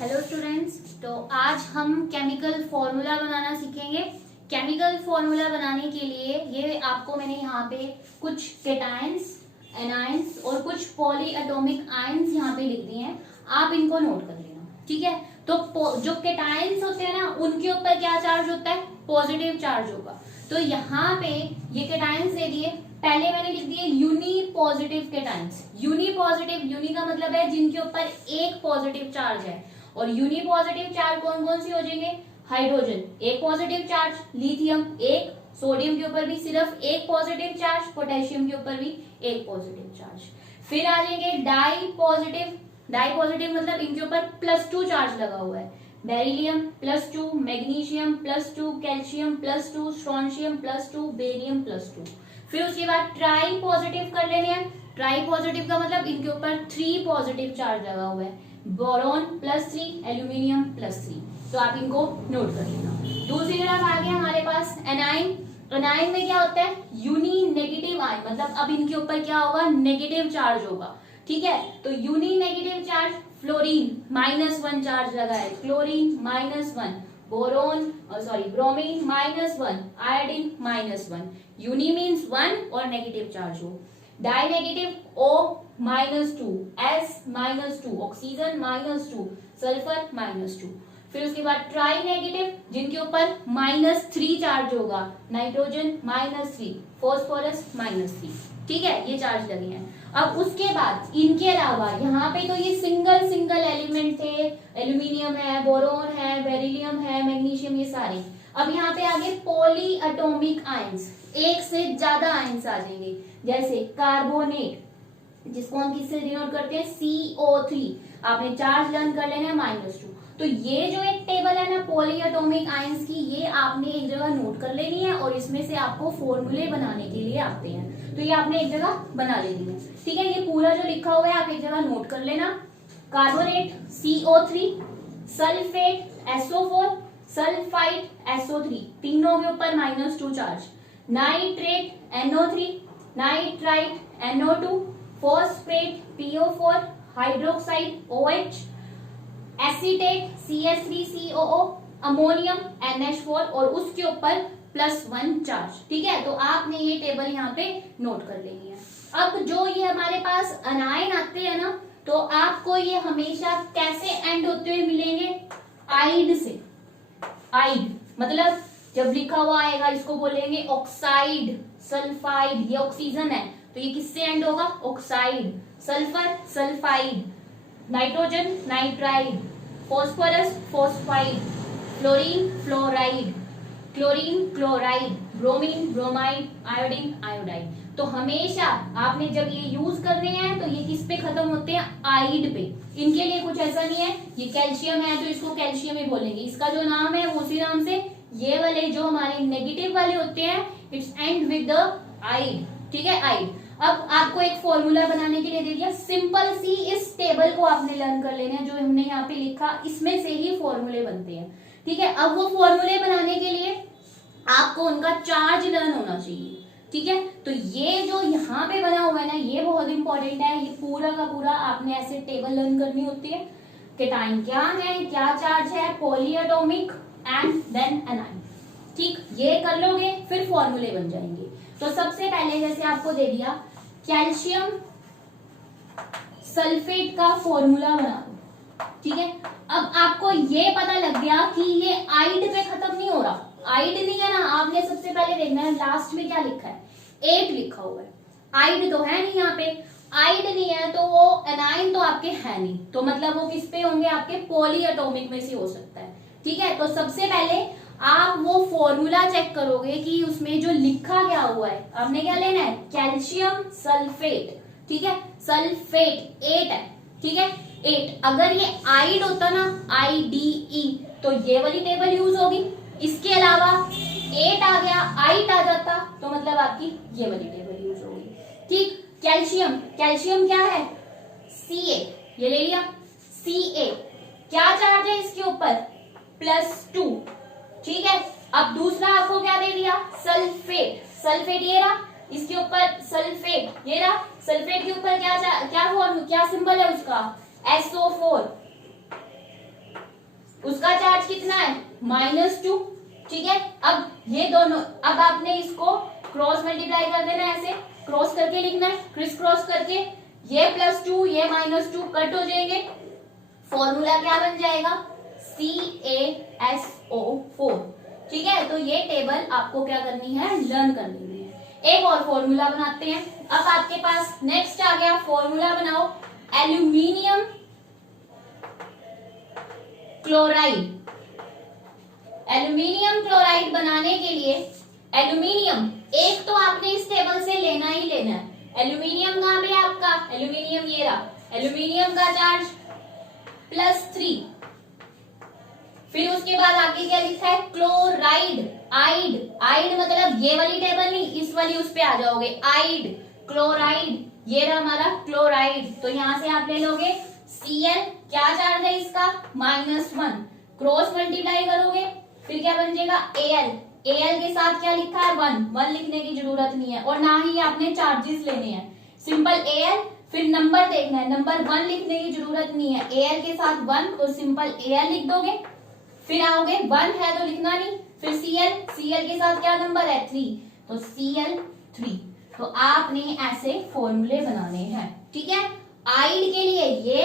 Hello students, तो आज हम केमिकल फॉर्मूला बनाना सीखेंगे। केमिकल फॉर्मूला बनाने के लिए ये आपको मैंने यहाँ पे कुछ केटायंस, एनायंस और कुछ पॉली एटॉमिक आयंस यहाँ पे लिख दिए हैं। आप इनको नोट कर लेना, ठीक है। तो जो केटायंस होते हैं ना, उनके ऊपर क्या चार्ज होता है? पॉजिटिव चार्ज होगा। तो यहाँ पे ये केटायंस दे दिए, पहले मैंने लिख दिए uni positive cations. Uni positive, uni का मतलब है जिनके ऊपर एक पॉजिटिव चार्ज है, और यूनी पॉजिटिव चार्ज कौन कौन सी हो जाएंगे? हाइड्रोजन एक पॉजिटिव चार्ज, लिथियम एक, सोडियम के ऊपर भी सिर्फ एक पॉजिटिव चार्ज, पोटेशियम के ऊपर भी एक पॉजिटिव चार्ज। फिर आ जाएंगे डाई पॉजिटिव। डाई पॉजिटिव मतलब इनके ऊपर +2 चार्ज लगा हुआ है। Beryllium +2, magnesium +2, calcium +2, strontium +2, barium +2। फिर उसके बाद ट्राई पॉजिटिव कर लेने हैं। ट्राई पॉजिटिव का मतलब इनके ऊपर 3 पॉजिटिव चार्ज लगा हुआ है। Boron +3, aluminium +3। तो आप इनको नोट कर लेना। दूसरी तरफ आ गया हमारे पास एनाइन। एनाइन में क्या होता है? यूनी नेगेटिव आयन, मतलब अब इनके ऊपर क्या होगा? नेगेटिव चार्ज होगा, ठीक है। तो uni negative charge, fluorine -1 charge लगा है, chlorine -1, boron bromine -1, iodine -1। Uni means 1 और नेगेटिव चार्ज हो। Di negative O -2, S -2, oxygen -2, sulphur -2। फिर उसके बाद ट्राई नेगेटिव जिनके ऊपर -3 चार्ज होगा, नाइट्रोजन -3, फॉस्फोरस -3, ठीक है, ये चार्ज लगे हैं। अब उसके बाद इनके अलावा यहाँ पे तो ये सिंगल सिंगल एलिमेंट थे, एल्यूमिनियम है, बोरोन है, बेरिलियम है, मैग्नीशियम, ये सारे। अब यहाँ पे आगे पॉली एटॉमिक आयंस, एक से ज्यादा आयंस आ जाएंगे, जैसे कार्बोनेट, जिसको हम किससे डिनोट करते हैं? CO3। आपने चार्ज लर्न कर लेना है -2। तो ये जो एक टेबल है ना पॉली एटॉमिक आयंस की, ये आपने एक जगह नोट कर लेनी है, और इसमें से आपको फॉर्मूले बनाने के लिए आते हैं, तो ये आपने एक जगह बना लेनी है, ठीक है। ये पूरा जो लिखा हुआ है आप एक जगह नोट कर लेना। Carbonate CO3, sulphate SO4, sulphide SO3, तीनों के ऊपर -2 charge. Nitrate NO3, nitrite NO2, phosphate PO4, hydroxide OH, acetate CS3COO, ammonium NH4, और उसके ऊपर +1 चार्ज, ठीक है। तो आपने ये टेबल यहाँ पे नोट कर लेनी है। अब जो ये हमारे पास अनायन आते हैं ना, तो आपको ये हमेशा कैसे एंड होते हुए मिलेंगे? आइड से। आइड मतलब जब लिखा हुआ आएगा इसको बोलेंगे ऑक्साइड, सल्फाइड, ये ऑक्सीजन है तो ये किससे एंड होगा? Oxide. Sulphur sulphide, nitrogen nitride, phosphorus phosphide, fluorine fluoride, chlorine chloride, bromine bromide, iodine iodide. तो हमेशा आपने जब ये यूज करने हैं तो ये किस पे खत्म होते हैं? आइड पे। इनके लिए कुछ ऐसा नहीं है, ये कैल्शियम है तो इसको कैल्शियम ही बोलेंगे, इसका जो नाम है वो उसी नाम से। ये वाले जो हमारे नेगेटिव वाले होते हैं, इट्स एंड विद द आइड, ठीक है, आइड। अब आपको एक फॉर्मूला बनाने के लिए दे दिया, सिंपल सी इस टेबल को आपने लर्न कर लेना है, जो हमने यहाँ पे लिखा इसमें से ही फॉर्मूले बनते हैं, ठीक है। अब वो फॉर्मूले बनाने के लिए आपको उनका चार्ज लर्न होना चाहिए, ठीक है। तो ये जो यहाँ पे बना हुआ है ना, ये बहुत इंपॉर्टेंट है। ये पूरा का पूरा आपने ऐसे टेबल लर्न करनी होती है। केटाइन क्या है, क्या चार्ज है, polyatomic and then anion, ठीक। ये कर लोगे फिर फॉर्मूले बन जाएंगे। तो सबसे पहले जैसे आपको दे दिया कैल्शियम सल्फेट का फॉर्मूला बना दो, ठीक है। अब आपको ये पता लग गया कि ये आइड पे खत्म नहीं हो रहा, आइड नहीं है ना, आपने सबसे पहले देखना है लास्ट में क्या लिखा है, 8 लिखा हुआ है। आइड तो है नहीं यहाँ पे, आइड नहीं है तो वो एनाइन तो आपके है नहीं, तो मतलब वो किस पे होंगे? आपके पॉली एटॉमिक में से हो सकता है, ठीक है। तो सबसे पहले आप वो फॉर्मूला चेक करोगे कि उसमें जो लिखा क्या हुआ है। आपने क्या लेना है? कैल्शियम सल्फेट, ठीक है, सल्फेट 8 है, ठीक है, 8। अगर ये आइड होता ना, IDE, तो ये वाली टेबल यूज होगी। इसके अलावा 8 आ गया, आइड आ जाता, तो मतलब आपकी ये वाली टेबल यूज होगी, ठीक। कैल्शियम, कैल्शियम क्या है? Ca, ये ले लिया, Ca। क्या चार्ज है इसके ऊपर? +2, ठीक है। अब दूसरा आपको क्या दे दिया? सल्फेट, सल्फेट ये रहा, इसके ऊपर सल्फेट ये रहा, सल्फेट के ऊपर क्या क्या सिंबल है उसका? SO4, उसका चार्ज कितना है -2। ठीक है, अब ये दोनों, अब आपने इसको क्रॉस मल्टीप्लाई कर देना, ऐसे क्रॉस करके लिखना है, क्रिस क्रॉस करके, ये +2 ये -2 कट हो जाएंगे, फॉर्मूला क्या बन जाएगा CaSO4। ठीक है, तो ये टेबल आपको क्या करनी है, लर्न करनी है। एक और फॉर्मूला बनाते हैं। अब आपके पास नेक्स्ट आ गया, फॉर्मूला बनाओ एल्यूमिनियम क्लोराइड। एल्यूमिनियम क्लोराइड बनाने के लिए एल्यूमिनियम एक तो आपने इस टेबल से लेना ही लेना है। एल्यूमिनियम कहां पे है आपका, एल्यूमिनियम ये रहा, एल्यूमिनियम का चार्ज +3। फिर उसके बाद आगे क्या लिखा है, क्लोराइड, आइड, आइड मतलब ये वाली टेबल नहीं, इस वाली उस पे आ जाओगे, आइड, क्लोराइड, ये रहा हमारा क्लोराइड। तो यहां से आप ले लोगे Cl, क्या चार्ज है इसका -1, क्रॉस मल्टीप्लाई करोगे, फिर क्या बन जाएगा Al, Al के साथ क्या लिखा है 1 लिखने की जरूरत नहीं है, और ना ही आपने चार्जेस लेने हैं, सिंपल Al, फिर नंबर देखना है, नंबर 1 लिखने की जरूरत नहीं है, Al के साथ 1 तो सिंपल Al लिख दोगे, फिर आओगे 1 है तो लिखना नहीं, फिर Cl, Cl के साथ क्या नंबर है 3 तो Cl3। तो आपने ऐसे फॉर्मूले बनाने हैं। ठीक है, आइड के लिए ये,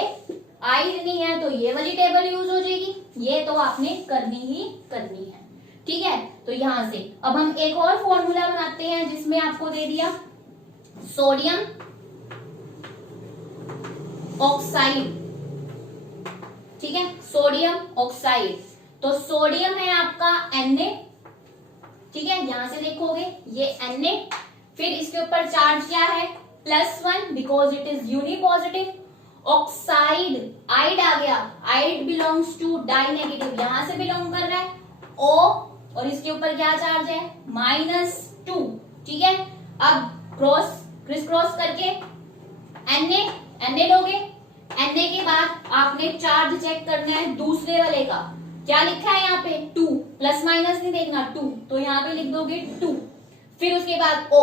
आइड नहीं है तो ये वाली टेबल यूज हो जाएगी, ये तो आपने करनी ही करनी है। ठीक है, तो यहां से अब हम एक और फॉर्मूला बनाते हैं जिसमें आपको दे दिया सोडियम ऑक्साइड। ठीक है, सोडियम ऑक्साइड, तो सोडियम है आपका Na। ठीक है, यहां से देखोगे ये Na, फिर इसके ऊपर चार्ज क्या है +1 because it is unipositive. Oxide, आइड आ गया, आइड बिलोंग्स टू डाई नेगेटिव, यहां से बिलोंग कर रहा है O, और इसके ऊपर क्या चार्ज है -2। ठीक है, अब क्रिस क्रॉस करके Na लोगे, Na के बाद आपने चार्ज चेक करना है दूसरे वाले का, क्या लिखा है यहाँ पे 2, प्लस माइनस नहीं देखना 2, तो यहाँ पे लिख दोगे 2। फिर उसके बाद O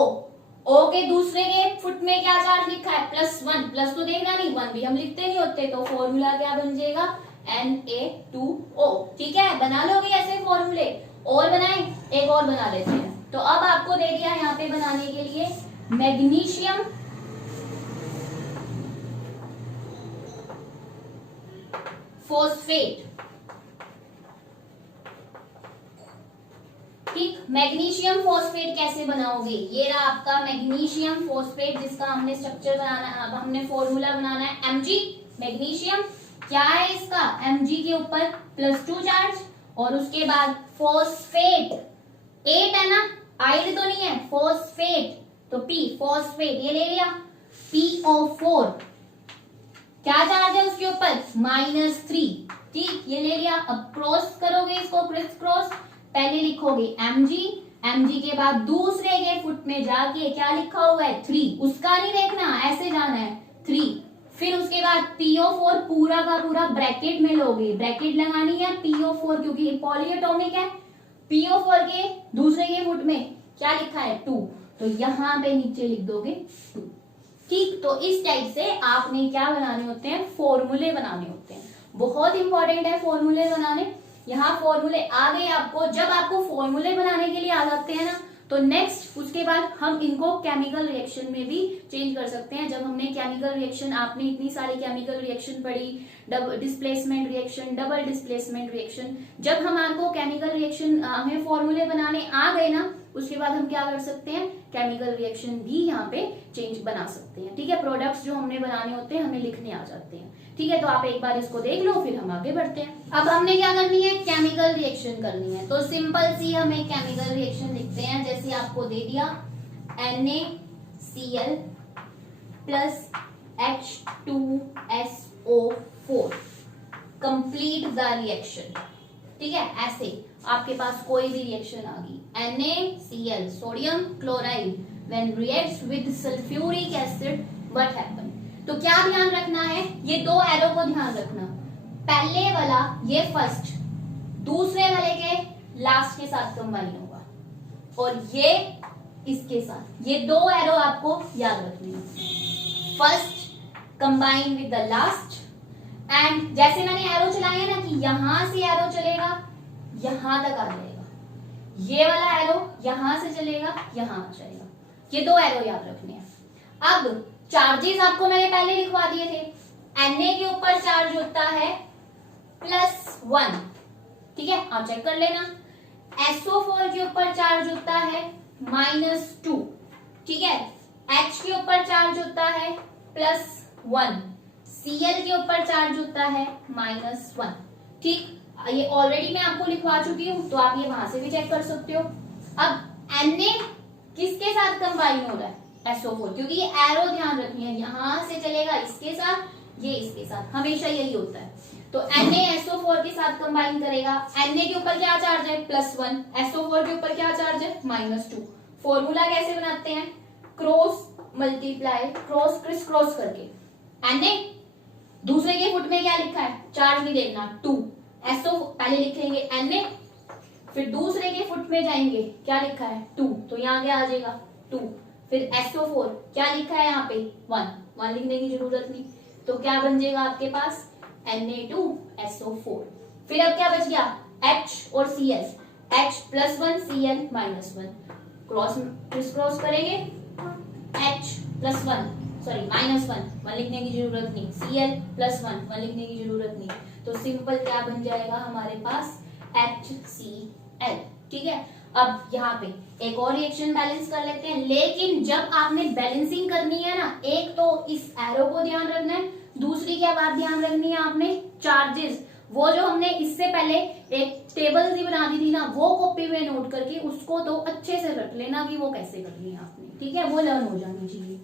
के दूसरे के फुट में क्या चार्ज लिखा है +1, प्लस तो देखना नहीं, 1 भी हम लिखते नहीं होते, तो फॉर्मूला क्या बन जाएगा Na2O। ठीक है, बना लोगे ऐसे फॉर्मूले, और बनाए, एक और बना लेते हैं। तो अब आपको दे दिया यहाँ पे बनाने के लिए मैग्नीशियम फॉस्फेट। ठीक, मैग्नीशियम फॉस्फेट कैसे बनाओगे, ये रहा आपका मैग्नीशियम फॉस्फेट जिसका हमने स्ट्रक्चर बनाना है, अब हमने फॉर्मूला बनाना है Mg। मैग्नीशियम क्या है इसका, Mg के ऊपर +2 चार्ज, और उसके बाद फॉस्फेट, 8 है ना, आइड तो नहीं है, फॉस्फेट तो P, फॉस्फेट ये ले लिया, PO4 क्या चार्ज है उसके ऊपर -3। ठीक, ये ले लिया। अब क्रॉस करोगे इसको, क्रिस क्रॉस, पहले लिखोगे Mg के बाद दूसरे के फुट में जाके क्या लिखा हुआ है 3, उसका नहीं देखना, ऐसे जाना है 3। फिर उसके बाद PO4 पूरा का पूरा ब्रैकेट में लोगे, ब्रैकेट लगानी है PO4 क्योंकि पॉलीएटॉमिक है। PO4 के दूसरे के फुट में क्या लिखा है 2, तो यहां पे नीचे लिख दोगे 2। ठीक, तो इस टाइप से आपने क्या बनाने होते हैं, फॉर्मूले बनाने होते हैं। बहुत इंपॉर्टेंट है फॉर्मूले बनाने। यहाँ फॉर्मूले आ गए आपको, जब आपको फॉर्मूले बनाने के लिए आ जाते हैं ना, तो नेक्स्ट उसके बाद हम इनको केमिकल रिएक्शन में भी चेंज कर सकते हैं। जब हमने केमिकल रिएक्शन, आपने इतनी सारी केमिकल रिएक्शन पढ़ी, double displacement reaction, double displacement reaction, जब हमारे को केमिकल रिएक्शन हमें फॉर्मूले बनाने आ गए ना, उसके बाद हम क्या कर सकते हैं, केमिकल रिएक्शन भी यहाँ पे चेंज बना सकते हैं। ठीक है, प्रोडक्ट्स जो हमने बनाने होते हैं हमें लिखने आ जाते हैं। ठीक है, तो आप एक बार इसको देख लो, फिर हम आगे बढ़ते हैं। अब हमने क्या करनी है, केमिकल रिएक्शन करनी है। तो सिंपल सी हमें केमिकल रिएक्शन लिखते हैं, जैसे आपको दे दिया NaCl plus H2SO4 complete the reaction. ठीक है, ऐसे आपके पास कोई भी रिएक्शन आ गई, NaCl sodium chloride when reacts with sulphuric acid what happen. तो क्या ध्यान रखना है, ये 2 एरो को ध्यान रखना, पहले वाला ये फर्स्ट, दूसरे वाले के लास्ट के साथ कंबाइन होगा, और ये इसके साथ, ये 2 एरो आपको याद रखनी है। First combine with the last and जैसे मैंने एरो चलाया ना कि यहां से एरो चलेगा यहां तक आ जाएगा, ये वाला एरो यहां से चलेगा यहां आ जाएगा, ये दो एरो याद रखने हैं। अब चार्जेस आपको मैंने पहले लिखवा दिए थे, Na के ऊपर चार्ज होता है +1, ठीक है, आप चेक कर लेना। SO4 के ऊपर चार्ज होता है -2, ठीक है, H के ऊपर चार्ज होता है +1, Cl के ऊपर चार्ज होता है -1, ठीक, ये ऑलरेडी मैं आपको लिखवा चुकी हूं, तो आप ये वहां से भी चेक कर सकते हो। अब Na किसके साथ कंबाइन हो रहा है? SO4, क्योंकि ये एरो ध्यान रखनी है, यहां से चलेगा इसके साथ, ये इसके साथ, हमेशा यही होता है। तो Na SO4 के साथ कंबाइन करेगा। Na के ऊपर क्या चार्ज है? +1, SO4 के ऊपर क्या चार्ज है? -2। फॉर्मूला कैसे बनाते हैं? Cross multiply, cross criss cross करके। Na दूसरे के फुट में क्या लिखा है? चार्ज नहीं देखना, 2। SO पहले लिखेंगे Na, फिर दूसरे के फुट में जाएंगे, क्या लिखा है? 2, तो यहाँ क्या आ जाएगा? 2। फिर SO4 क्या लिखा है यहाँ पे? 1 लिखने की जरूरत नहीं, तो क्या बन जाएगा आपके पास? Na2SO4। फिर अब क्या बच गया? H और Cl, H +1 Cl -1, cross criss cross करेंगे, H +1 सॉरी -1 लिखने की जरूरत नहीं, Cl +1 लिखने की जरूरत नहीं, तो सिंपल क्या बन जाएगा हमारे पास? HCl, ठीक है। अब यहाँ पे एक और रिएक्शन बैलेंस कर लेते हैं, लेकिन जब आपने बैलेंसिंग करनी है ना, एक तो इस एरो को ध्यान रखना है, दूसरी क्या बात ध्यान रखनी है आपने? चार्जेस, वो जो हमने इससे पहले एक टेबल सी बना दी थी ना, वो कॉपी में नोट करके उसको तो अच्छे से रख लेना कि वो कैसे करनी है आपने, ठीक है, वो लर्न हो जानी चाहिए,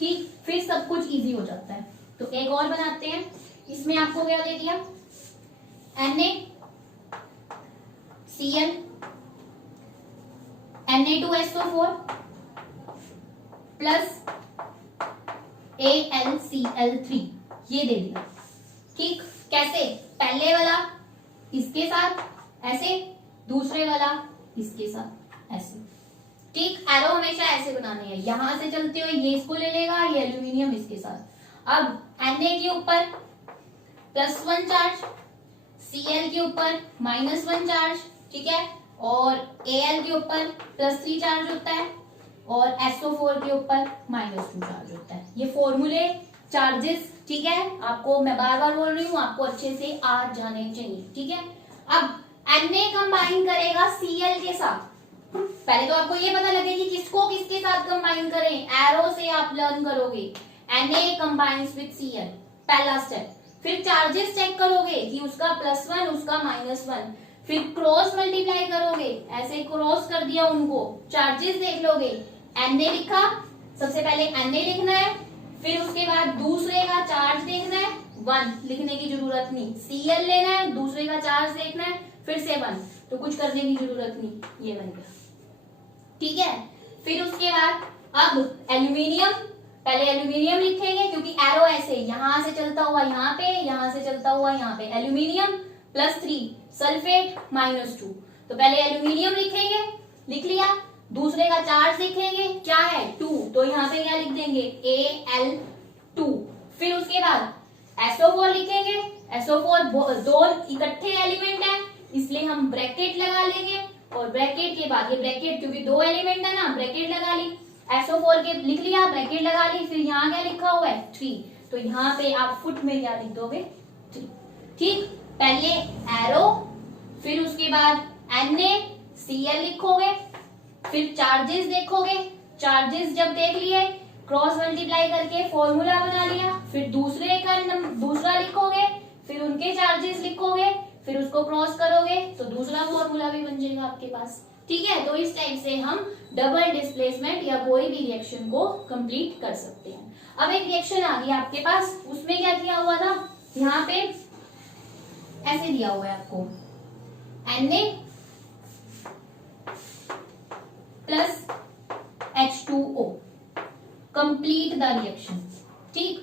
ठीक, फिर सब कुछ इजी हो जाता है। तो एक और बनाते हैं, इसमें आपको क्या दे दिया? Na Cl Na2SO4 plus AlCl3, ये दे दिया, ठीक। कैसे? पहले वाला इसके साथ ऐसे, दूसरे वाला इसके साथ ऐसे, ठीक। एरो हमेशा ऐसे बनाने हैं, यहां से चलते हुए ये इसको ले लेगा, ये एल्यूमिनियम इसके साथ। अब Na के ऊपर +1 चार्ज, Cl के ऊपर -1 चार्ज, ठीक है, और Al के ऊपर +3 चार्ज होता है, और SO4 के ऊपर -2 चार्ज होता है। ये फॉर्मूले, चार्जेस, ठीक है, आपको मैं बार बार बोल रही हूँ, आपको अच्छे से आ जाने चाहिए, ठीक है। अब Na कंबाइन करेगा Cl के साथ, पहले तो आपको ये पता लगे कि किसको किसके साथ कंबाइन करें, एरो से आप लर्न करोगे। Na कंबाइंस विद Cl, पहला स्टेप। फिर चार्जेस चेक करोगे कि उसका +1 उसका -1, फिर क्रॉस मल्टीप्लाई करोगे, ऐसे क्रॉस कर दिया उनको, चार्जेस देख लोगे, Na लिखा, सबसे पहले Na लिखना है, फिर उसके बाद दूसरे का चार्ज देखना है, 1 लिखने की जरूरत नहीं, Cl लेना है, दूसरे का चार्ज देखना है, फिर से 1, तो कुछ करने की जरूरत नहीं, ये बन गया, ठीक है। फिर उसके बाद अब एल्यूमिनियम, पहले एल्यूमिनियम लिखेंगे क्योंकि एरो ऐसे यहां से चलता हुआ यहाँ पे, यहां से चलता हुआ यहाँ पे, एल्यूमिनियम +3 सल्फेट -2, तो पहले एल्यूमिनियम लिखेंगे, लिख लिया, दूसरे का चार्ज लिखेंगे, क्या है? 2, तो यहाँ पे क्या लिख देंगे? Al2। फिर उसके बाद SO4 लिखेंगे, SO4 दो इकट्ठे एलिमेंट है, इसलिए हम ब्रैकेट लगा लेंगे, और ब्रैकेट के बाद, ये ब्रैकेट क्योंकि दो एलिमेंट है ना, ब्रैकेट लगा ली, SO4 के लिख लिया, ब्रैकेट लगा ली, फिर यहाँ क्या लिखा हुआ है? 3, तो यहाँ पे आप फुट में क्या लिख दोगे? 3, ठीक। पहले एरो, फिर उसके बाद Na Cl लिखोगे, फिर चार्जेस देखोगे, चार्जेस जब देख लिए, क्रॉस मल्टीप्लाई करके फॉर्मूला बना लिया, फिर दूसरे का दूसरा लिखोगे, फिर उनके चार्जेस लिखोगे, फिर उसको क्रॉस करोगे, तो दूसरा फॉर्मूला भी बन जाएगा आपके पास, ठीक है। तो इस टाइप से हम डबल डिस्प्लेसमेंट या कोई भी रिएक्शन को कंप्लीट कर सकते हैं। अब एक रिएक्शन आ गई आपके पास, उसमें क्या किया हुआ था? यहाँ पे ऐसे दिया हुआ है आपको, Na plus H2O, complete the reaction, ठीक,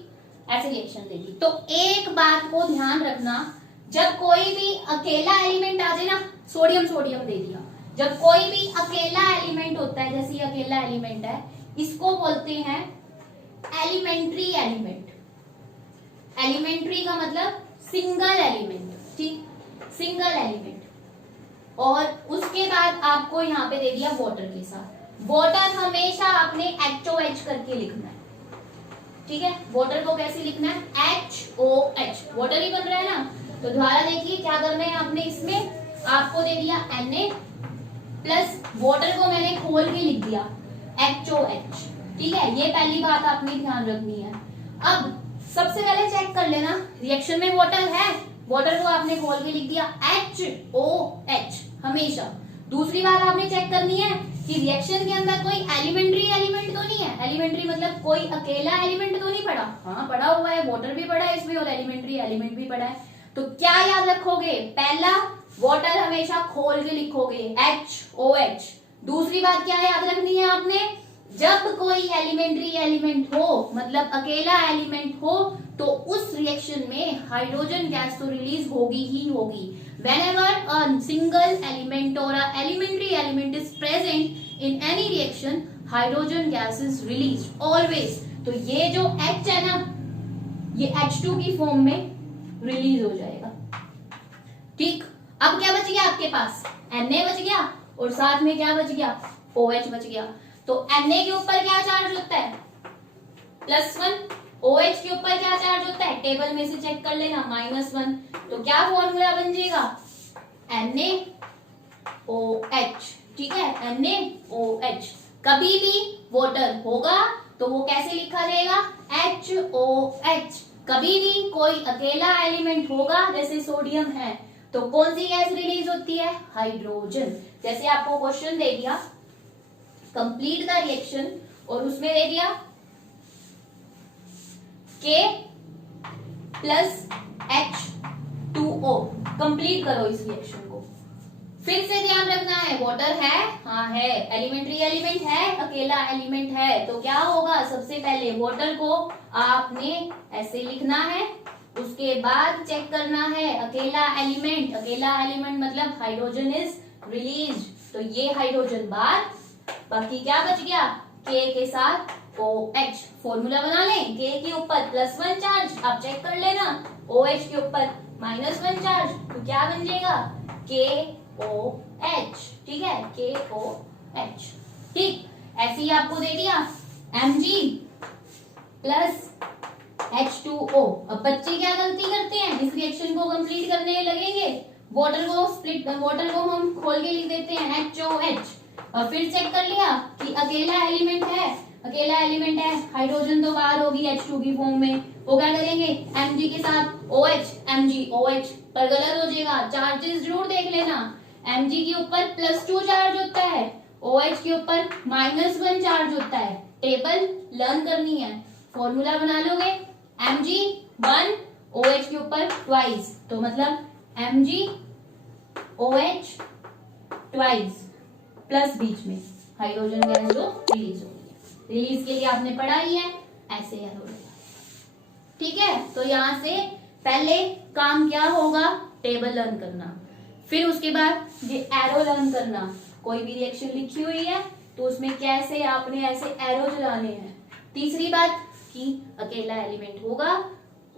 ऐसे रिएक्शन देगी। तो एक बात को ध्यान रखना, जब कोई भी अकेला एलिमेंट आ जाए ना, सोडियम सोडियम दे दिया, जब कोई भी अकेला एलिमेंट होता है, जैसे अकेला एलिमेंट है, इसको बोलते हैं एलिमेंट्री एलिमेंट। एलिमेंट्री का मतलब सिंगल एलिमेंट, ठीक, सिंगल एलिमेंट। और उसके बाद आपको यहाँ पे दे दिया वाटर के साथ। वाटर हमेशा आपने HOH करके लिखना है, ठीक है। वाटर को कैसे लिखना है, HOH, वाटर ही बन रहा है ना। तो दोबारा देखिए क्या करना है आपने, इसमें आपको दे दिया Na प्लस वाटर को मैंने खोल के लिख दिया HOH, ठीक है। ये पहली बात आपने ध्यान रखनी है। अब सबसे पहले चेक कर लेना रिएक्शन में वाटर है, वाटर को आपने खोल के लिख दिया HOH हमेशा। दूसरी बात आपने चेक करनी है कि रिएक्शन के अंदर कोई एलिमेंट्री एलिमेंट तो नहीं है। एलिमेंट्री मतलब कोई अकेला एलिमेंट तो नहीं पड़ा, हाँ पड़ा हुआ है, वाटर भी पड़ा है इसमें और एलिमेंट्री एलिमेंट भी पड़ा है। तो क्या याद रखोगे, पहला वाटर हमेशा खोल के लिखोगे HOH। दूसरी बात क्या याद रखनी है आपने, जब कोई एलिमेंट्री एलिमेंट हो मतलब अकेला एलिमेंट हो तो उस रिएक्शन में हाइड्रोजन गैस तो रिलीज होगी ही होगी। Whenever a single element or a elementary element is present in any reaction, hydrogen gas is released always। तो ये जो H है ना, ये H2 की फॉर्म में रिलीज हो जाएगा, ठीक। अब क्या बच गया आपके पास, Na बच गया और साथ में क्या बच गया, OH बच गया। तो Na के ऊपर क्या चार्ज होता है, +1। OH के ऊपर क्या चार्ज होता है, टेबल में से चेक कर लेना, -1। तो क्या फॉर्मूला बन जाएगा, NaOH, ठीक है, NaOH। कभी भी वाटर होगा तो वो कैसे लिखा जाएगा, HOH। कभी भी कोई अकेला एलिमेंट होगा जैसे सोडियम है तो कौन सी गैस रिलीज होती है, हाइड्रोजन। जैसे आपको क्वेश्चन दे दिया कंप्लीट द रिएक्शन और उसमें दे दिया K + H2O, कंप्लीट करो इस रिएक्शन को। फिर से ध्यान रखना है, वाटर है, हाँ है, एलिमेंट्री एलिमेंट है, अकेला एलिमेंट है। तो क्या होगा, सबसे पहले वाटर को आपने ऐसे लिखना है, उसके बाद चेक करना है अकेला एलिमेंट मतलब हाइड्रोजन इज रिलीज। तो ये हाइड्रोजन बाहर, बाकी क्या बच गया, K के साथ OH। फॉर्मूला बना लें, K के ऊपर +1 चार्ज, आप चेक कर लेना, OH के ऊपर -1 चार्ज, तो क्या बन जाएगा, KOH, ठीक है, KOH, ठीक। ऐसे ही आपको दे दिया Mg + H2O। अब बच्चे क्या गलती करते हैं, इस रिएक्शन को कंप्लीट करने लगेंगे, वाटर को हम खोल के लिख देते हैं HOH और फिर चेक कर लिया कि अकेला एलिमेंट है, हाइड्रोजन तो बाहर होगी H2 की फॉर्म में, वो क्या करेंगे Mg के साथ OH, MgOH, पर गलत हो जाएगा, चार्जेस जरूर देख लेना। Mg के ऊपर +2 चार्ज होता है, OH के ऊपर -1 चार्ज होता है। टेबल लर्न करनी है, फॉर्मूला बना लोगे Mg1, OH के ऊपर ट्वाइस, तो मतलब MgOH ट्वाइस प्लस बीच में हाइड्रोजन गैस जो रिलीज हो रही है, रिलीज के लिए आपने पढ़ा ही है, ऐसे है हो जाएगा, ठीक है। तो यहाँ से पहले काम क्या होगा, टेबल लर्न करना, फिर उसके बाद ये एरो लर्न करना। कोई भी रिएक्शन लिखी हुई है तो उसमें कैसे आपने ऐसे एरो चलाने हैं। तीसरी बात कि अकेला एलिमेंट होगा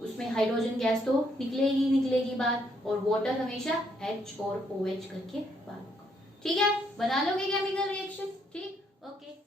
उसमें हाइड्रोजन गैस तो निकलेगी बाहर, और वाटर हमेशा H और OH करके बाहर होगा, ठीक है। बना लोगे केमिकल रिएक्शन, ठीक, ओके।